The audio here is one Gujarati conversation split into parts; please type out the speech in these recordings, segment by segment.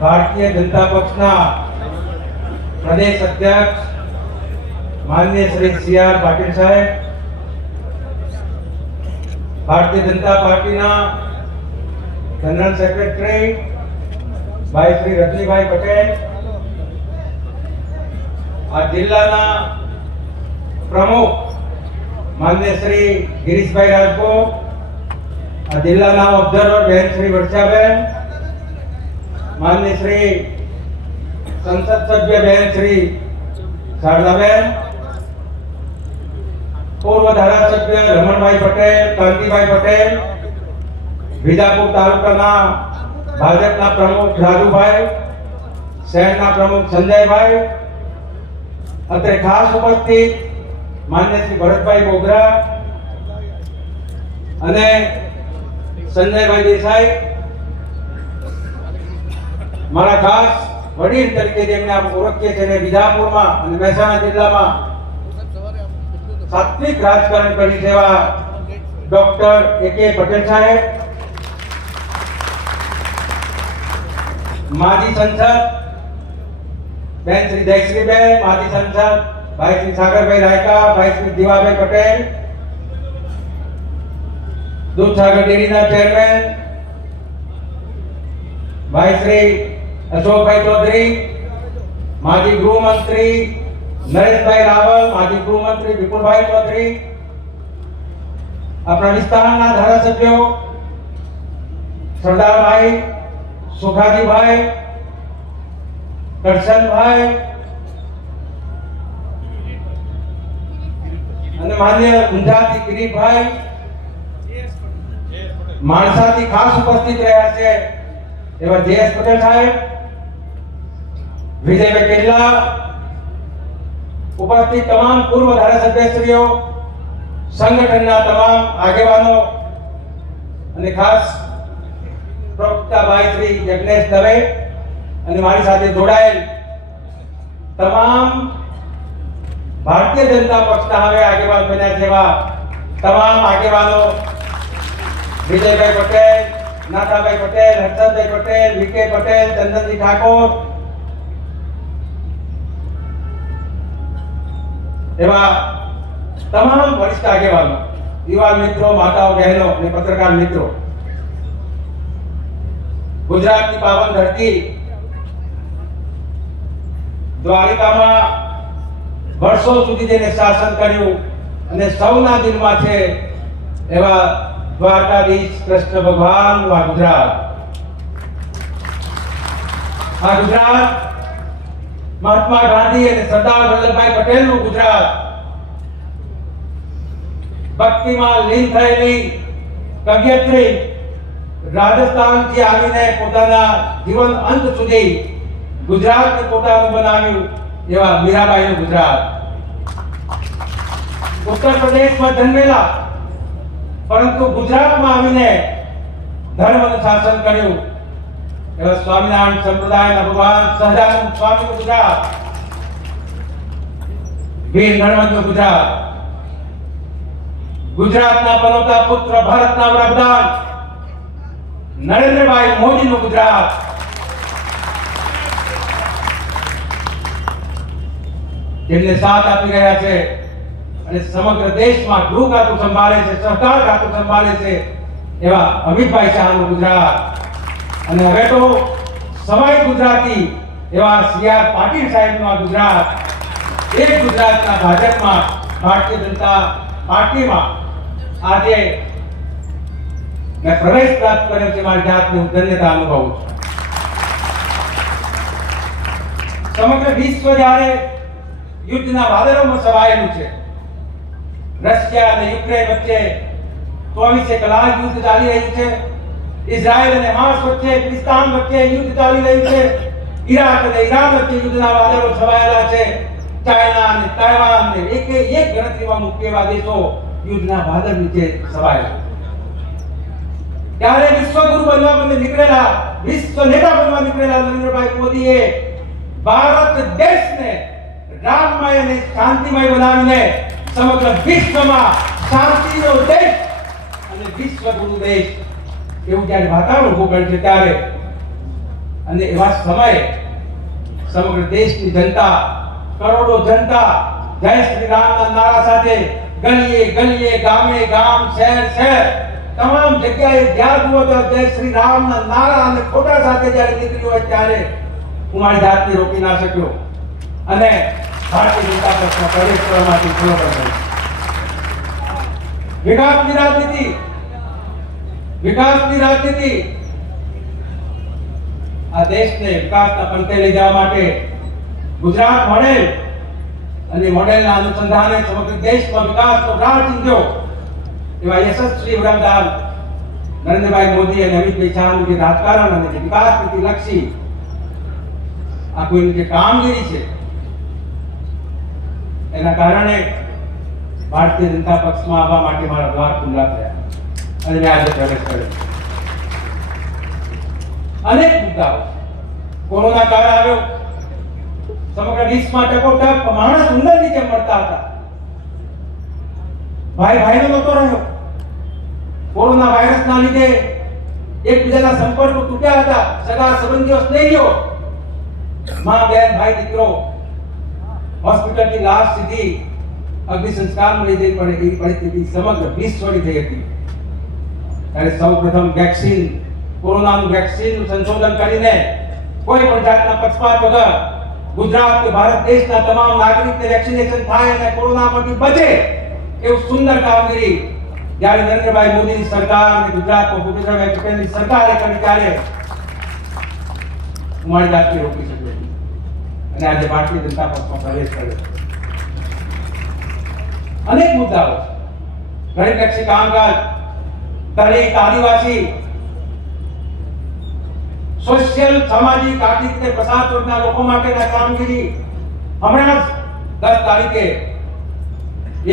ભારતીય જનતા પક્ષના પ્રદેશ અધ્યક્ષ માનનીય શ્રી સી આર પાટીલ સાહેબ, ભારતીય જનતા પાર્ટીના જનરલ સેક્રેટરી ભાઈ શ્રી રજનીભાઈ પટેલ, આ જિલ્લાના પ્રમુખ માન્ય શ્રી ગિરીશભાઈ રાજકો આ જિલ્લાના ઓબ્ઝર્વર બહેન શ્રી વર્ષાબેન માન્ય શ્રી સંસદ સભ્ય બહેન શ્રી શારદાબેન, પૂર્વ ધારાસભ્ય રમણભાઈ પટેલ, કાંતિભાઈ પટેલ, વિજાપુર તાલુકાના ભાજપના પ્રમુખ રાજુભાઈ, શહેરના પ્રમુખ સંજયભાઈ, અત્રે ખાસ ઉપસ્થિત માન્ય શ્રી ભરતભાઈ બોગરા અને સંજયભાઈ દેસાઈ મારા ખાસ વડીલ તરીકે જેમને આપ ઓળખીએ છીએ અને વિજાપુરમાં અને મહેસાણા જિલ્લામાં સાત્વિક રાજકારણ કરી સેવા ડોક્ટર એ કે પટેલ સાહેબ, માજી સંસદ બેન શ્રી જયશ્રીબેન, માજી સંસદ ભાઈ શ્રી સાગરભાઈ રાયકા, ભાઈ શ્રી દીવાભાઈ પટેલ, દૂધસાગર ડેરીના ચેરમેન, ભાઈ શ્રી અશોકભાઈ ચૌધરી, માજી ગૃહમંત્રી નરેશભાઈ રાવલ, માજી ગૃહમંત્રી વિપુલભાઈ ચૌધરી, આપણા વિસ્તારના ધારાસભ્યો સરદારભાઈ સુખાજીભાઈ, કરશનભાઈ અને માન્ય ઊંઝાથી ગિરીભાઈ માણસાથી ખાસ ઉપસ્થિત રહ્યા છે એવા જયેશ પટેલ સાહેબ. વિજયભાઈ કેલ્લા ઉપસ્થિત તમામ પૂર્વ ધારાસભ્યશ્રીઓ, સંગઠનના તમામ આગેવાનો અને ખાસ પ્રવક્તાભાઈ શ્રી જગનેશ દવે અને મારી સાથે જોડાયેલ તમામ ભારતીય જનતા પક્ષના હવે આગેવાન બન્યા જેવા તમામ આગેવાનો વિજયભાઈ પટેલ, નાથાભાઈ પટેલ, હર્ષદભાઈ પટેલ વિકે પટેલ, ચંદનજી ઠાકોર એવા તમામ વરિષ્ઠ આગેવાનો યુવા મિત્રો, માતાઓ, બહેનો અને પત્રકાર મિત્રો, ગુજરાતની પાવન ધરતી દ્વારિકામાં વર્ષો સુધી જેને શાસન કર્યું અને સૌના દિલમાં છે એવા દ્વારકાધીશ કૃષ્ણ ભગવાન આ ગુજરાત. આ ગુજરાત મહાત્મા ગાંધી અને સરદાર વલ્લભભાઈ પટેલનું ગુજરાત. ભક્તિમાં લીન થયેલી કવિયત્રી રાજસ્થાનથી આવીને પોતાના જીવન અંત સુધી ગુજરાતને પોતાનું બનાવ્યું એવા મીરાબાઈનું ગુજરાત. ઉત્તર પ્રદેશમાં જન્મેલા, પરંતુ ગુજરાતમાં આવીને ધર્મ શાસન કર્યું. એવા સ્વામિનારાયણ સંપ્રદાયના ભગવાન સહજાનંદ સ્વામી ગુજરાત. વીર નર્મદનું ગુજરાત. ગુજરાતના પનોતા પુત્ર ભારતના વડાપ્રધાન નરેન્દ્રભાઈ મોદીનું ગુજરાત. જેમને સાથ આપી રહ્યા છે અને સમગ્ર દેશમાં ગૃહ ખાતું સંભાળે છે, સહકાર ખાતું સંભાળે છે એવા અમિતભાઈ શાહનું ગુજરાત. અને હવે તો સવાઈ ગુજરાતી એવા સી આર પાટીલ સાહેબનું ગુજરાત એ ગુજરાતના ભાજપમાં ભારતીય જનતા પાર્ટીમાં આજે મેં પ્રવેશ પ્રાપ્ત કર્યો છે મારી જાતને હું ધન્યતા અનુભવું છું. સમગ્ર વિશ્વ જ્યારે યુદ્ધના વાદળોમાં સવાયેલું છે, રશિયા અને યુક્રેન વચ્ચે ચોવીસે કલાક યુદ્ધ ચાલી રહ્યું છે. ઇઝરાયલ અને હામાસ વચ્ચે ફિલિસ્તીન વચ્ચે યુદ્ધ ચાલી રહ્યું છે. ઈરાક અને ઈરાન વચ્ચે યુદ્ધના વાદળો છવાયેલા છે. ચાઇના અને તાઇવાન ને એક એક ગણતરીમાં મુખ્ય એવા દેશો યુદ્ધના વાદળ નીચે છવાયેલા ત્યારે વિશ્વગુરુ બનવા માટે નીકળેલા, વિશ્વ નેતા બનવા નીકળેલા નરેન્દ્રભાઈ મોદીએ ભારત દેશને રામમય અને શાંતિમય બનાવીને સમગ્ર વિશ્વમાં શાંતિનો દેશ અને વિશ્વગુરુ દેશ એવું જ્યારે વાતાવરણ ઊભું કરે છે ત્યારે. અને એવા સમયે સમગ્ર દેશની જનતા, કરોડો જનતા જય શ્રી રામના નારા સાથે ગલીએ ગલીએ, ગામે ગામ, શહેર શહેર તમામ જગ્યાએ જ્યાં જુઓ તો જય શ્રી રામના નારા અને ફોટા સાથે જ્યારે નીકળી હોય ત્યારે હું મારી જાતને રોકી ના શક્યો. અને ભારતીય જનતા પક્ષના પ્રવેશ કરવા માટે ખુલ્લો વિકાસની રાજનીતિ વિકાસની રાજનીતિ. આ દેશને વિકાસના પંથે લઈ જવા માટે ગુજરાત મોડેલ અને મોડેલના અનુસંધાને સમગ્ર દેશમાં વિકાસનો રાહ ચીંધ્યો. એવા યશસ્વી વડાપ્રધાન નરેન્દ્રભાઈ મોદી અને અમિતભાઈ શાહનું જે રાજકારણ અને જે વિકાસ નીતિ લક્ષી આ કોઈની જે કામગીરી છે, એના કારણે ભારતીય જનતા પક્ષમાં આવવા માટે મારા દ્વાર ખુલ્લા થયા. અને આજે પ્રવેશ કરે અનેક મુદ્દાઓ. કોરોના કાળ આવ્યો. સમગ્ર વિશ્વમાં ટકોટક માણસ ઉંદર નીચે મળતા હતા. ભાઈ ભાઈનો નહોતો રહ્યો. કોરોના વાયરસના લીધે એકબીજાના સંપર્ક તૂટ્યા હતા. સગા સંબંધીઓ સ્નેહીઓ માં, બેન, ભાઈ, દીકરો હોસ્પિટલની લાશ સીધી અગ્નિ સંસ્કારમાં લઈ જઈ પડે એવી પરિસ્થિતિ સમગ્ર વિશ્વની થઈ હતી. ત્યારે સૌ પ્રથમ વેક્સિન કોરોનાનું વેક્સિનનું સંશોધન કરીને કોઈ પણ જાતના પક્ષપાત વગર ગુજરાત કે ભારત દેશના તમામ નાગરિકને વેક્સિનેશન થાય અને કોરોનામાંથી બચે એવું સુંદર કામગીરી જ્યારે નરેન્દ્રભાઈ મોદીની સરકાર અને ગુજરાતમાં ભૂપેન્દ્રભાઈ પટેલની સરકારે કરી ત્યારે મારી જાતને રોકી શકે અને આજે ભારતીય જનતા પક્ષમાં પ્રવેશ કર્યો અનેક મુદ્દાઓ ગરીબલક્ષી કામકાજ દલિત આદિવાસી સોશિયલ, સામાજિક આર્થિક રીતે પસાર વર્ગના લોકો માટેના કામગીરી હમણાં જ દસ તારીખે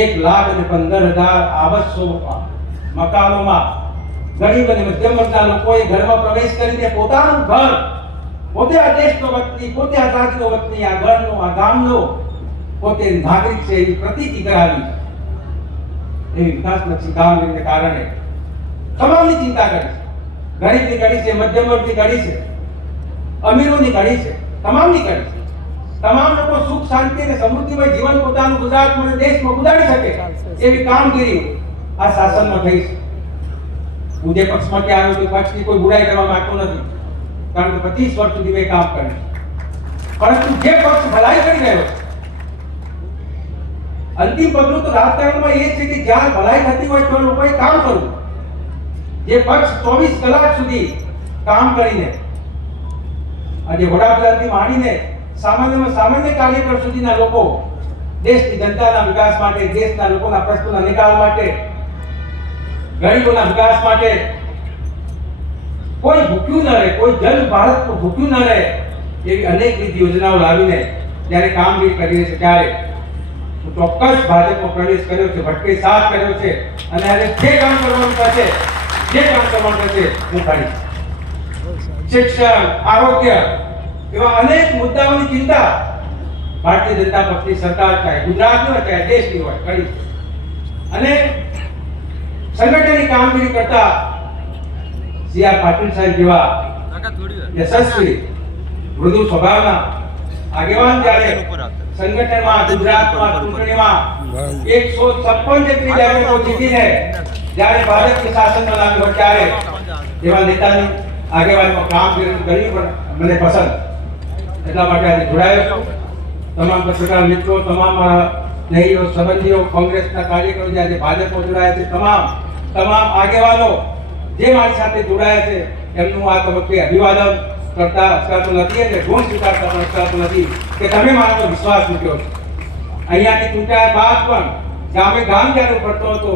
એક લાખ અને પંદર હજાર આવાસો મકાનોમાં, ગરીબ અને મધ્યમ વર્ગના લોકોએ ઘરમાં પ્રવેશ કરીને પોતાનું ઘર, પોતે આ દેશનો વ્યક્તિ પોતે આ રાજ્યનો વ્યક્તિ આ ઘરનો, આ ગામનો પોતે નાગરિક છે એવી પ્રતિતિ કરાવી. એવી વિકાસલક્ષી કામગીરીને કારણે તમામની ચિંતા કરી છે. ગરીબની કરી છે મધ્યમ વર્ગની કરી છે, અમીરોની કરી છે, તમામની કરી છે. તમામ લોકો સુખ, શાંતિ અને સમૃદ્ધિમય જીવન પોતાનું ગુજરાતમાં અને દેશમાં ગુજારી શકે એવી કામગીરી આ શાસનમાં થઈ છે. હું જે પક્ષમાંથી આવ્યો છું પક્ષની કોઈ બુરાઈ કરવા માંગતો નથી, કારણ કે પચીસ વર્ષ સુધી મેં કામ કર્યું પરંતુ જે પક્ષ ભલાઈ કરી છે, અંતિમ પગલું તો રાજકારણમાં એ છે કે જ્યાં ભલાઈ થતી હોય તો લોકોએ કામ કરવું. જે પક્ષ ચોવીસ કલાક સુધી કામ કરીને આજે વડાપ્રધાનથી માંડીને સામાન્યમાં સામાન્ય કાર્યકર સુધીના લોકો દેશની જનતાના વિકાસ માટે, દેશના લોકોના પ્રશ્નોના નિકાલ માટે, ગરીબોના વિકાસ માટે કોઈ ભૂખ્યું ન રહે, કોઈ જન ભારત ભૂખ્યું ન રહે એવી અનેકવિધ યોજનાઓ લાવીને જ્યારે કામગીરી કરી છે ત્યારે ચોક્કસ ભાજપમાં પ્રવેશ કર્યો છે, ભટકે સાથ કર્યો છે અને આજે જે કામ કરવાનું થશે જે કામ કરવાનું છે હું કરીશ શિક્ષણ, આરોગ્ય એવા અનેક મુદ્દાઓની ચિંતા ભારતીય જનતા પક્ષની સરકાર ચાહે ગુજરાતની હોય, ચાહે દેશની હોય કરી અને સંગઠનની કામગીરી કરતા સી આર પાટીલ સાહેબ જેવા યશસ્વી મૃદુ સ્વભાવના આગેવાન જ્યારે સંગઠનમાં ગુજરાતમાં, ચૂંટણીમાં એકસો છપ્પન જેટલી જાહેરાતો જીતીને જ્યારે ભાજપની શાસનમાં લાવ્યું હોય ત્યારે એવા નેતાની આગેવાનીમાં કામ કર્યું પણ મને પસંદ. એટલા માટે આજે જોડાયો તમામ પત્રકાર મિત્રો, તમામ મારા નહીઓ સંબંધીઓ, કોંગ્રેસના કાર્યકરો જે આજે ભાજપમાં જોડાયા છે, તમામ તમામ આગેવાનો જે મારી સાથે જોડાયા છે, એમનું આ તબક્કે અભિવાદન કરતા અટકાતો નથી અને ગુણ સ્વીકારતા પણ અટકાતો નથી કે તમે મારા વિશ્વાસ મૂક્યો છે. અહીંયાથી ચૂંટાયા બાદ પણ ગામે ગામ જ્યારે ફરતો હતો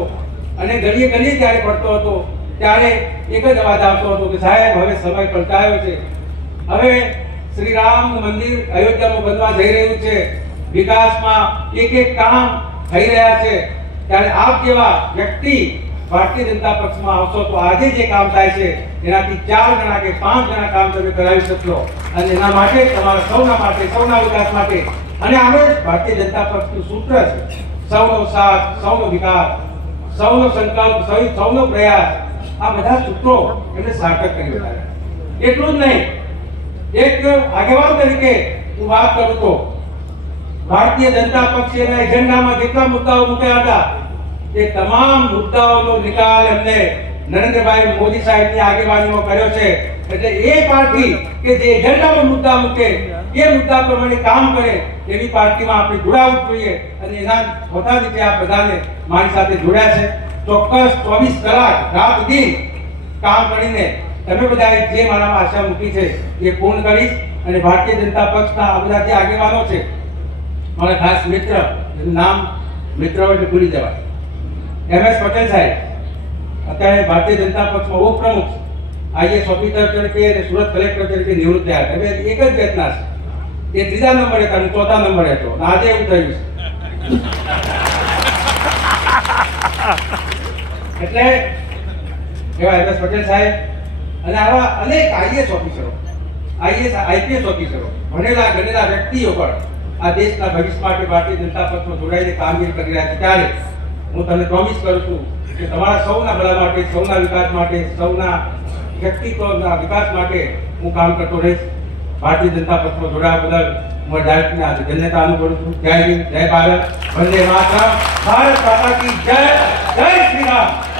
અને ગલીએ ગલીએ જ્યારે પડતો હતો, ત્યારે એક જ અવાજ આવતો હતો કે, સાહેબ, હવે સમય પલટાયો છે. હવે શ્રી રામ મંદિર અયોધ્યામાં બનવા જઈ રહ્યું છે. વિકાસમાં એક એક કામ થઈ રહ્યા છે. ત્યારે આપ જેવા વ્યક્તિ ભારતીય જનતા પક્ષમાં આવશો તો આજે જે કામ થાય છે, એનાથી ચાર ગણા કે પાંચ ગણા કામ તમે કરાવી શકશો. અને એના માટે, તમારા સૌના માટે, સૌના વિકાસ માટે. અને આવે ભારતીય જનતા પક્ષનું સૂત્ર છે, સૌનો સાથ, સૌનો વિકાસ. સૌનો સંકલ્પ સૌ- સૌનો પ્રયાસ, આ બધા સૂત્રો એમણે સાર્થક કરી બતાવ્યા. એટલું જ નહીં, એક આગેવાન તરીકે હું વાત કરું તો, ભારતીય જનતા પક્ષના એજન્ડામાં જેટલા મુદ્દાઓ મૂક્યા હતા, એ તમામ મુદ્દાઓનો નિકાલ એમને નરેન્દ્રભાઈ મોદી સાહેબની આગેવાનીમાં કર્યો છે. એટલે એ પાર્ટી કે જે એજન્ડામાં મુદ્દા મૂકે એ મુદ્દા પ્રમાણે કામ કરે એવી પાર્ટીમાં આપણે જોડાવું જોઈએ અને એના બધા રીતે આ બધાને મારી સાથે જોડ્યા છે. ચોક્કસ ચોવીસ કલાક રાત દિન કામ કરીને તમે બધાએ જે મારામાં આશા મૂકી છે એ પૂર્ણ કરીશ અને ભારતીય જનતા પક્ષના આ બધા જે આગેવાનો છે, મારા ખાસ મિત્ર નામ મિત્ર એટલે ભૂલી જવાય. એમ એસ પટેલ સાહેબ, અત્યારે ભારતીય જનતા પક્ષમાં ઉપપ્રમુખ, આઈએસ ઓફિસર તરીકે અને સુરત કલેક્ટર તરીકે નિવૃત્ત થયા. એક જ બેચના છે. એ ત્રીજા નંબરે હતા ચોથા નંબરે હતો. આજે એવું થયું છે. એટલે એવા એમ એસ પટેલ સાહેબ અને આવા અનેક આઈએસ ઓફિસરો આઈએસ આઈપીએસ ઓફિસરો, ભણેલા, ગણેલા વ્યક્તિઓ પણ આ દેશના ભવિષ્ય માટે ભારતીય જનતા પક્ષમાં જોડાઈને કામગીરી કરી રહ્યા છે. ત્યારે હું તમને પ્રોમિસ કરું છું કે તમારા સૌના ભલા માટે, સૌના વિકાસ માટે, સૌના વ્યક્તિત્વના વિકાસ માટે હું કામ કરતો રહીશ. ભારતીય જનતા પક્ષમાં જોડાયા બદલ હું ડાયરેક્ટને ધન્યતા અનુભવું છું. જય હિન્દ, જય ભારત. વંદે માતરમ. ભારત માતા કી જય. જય શ્રી રામ.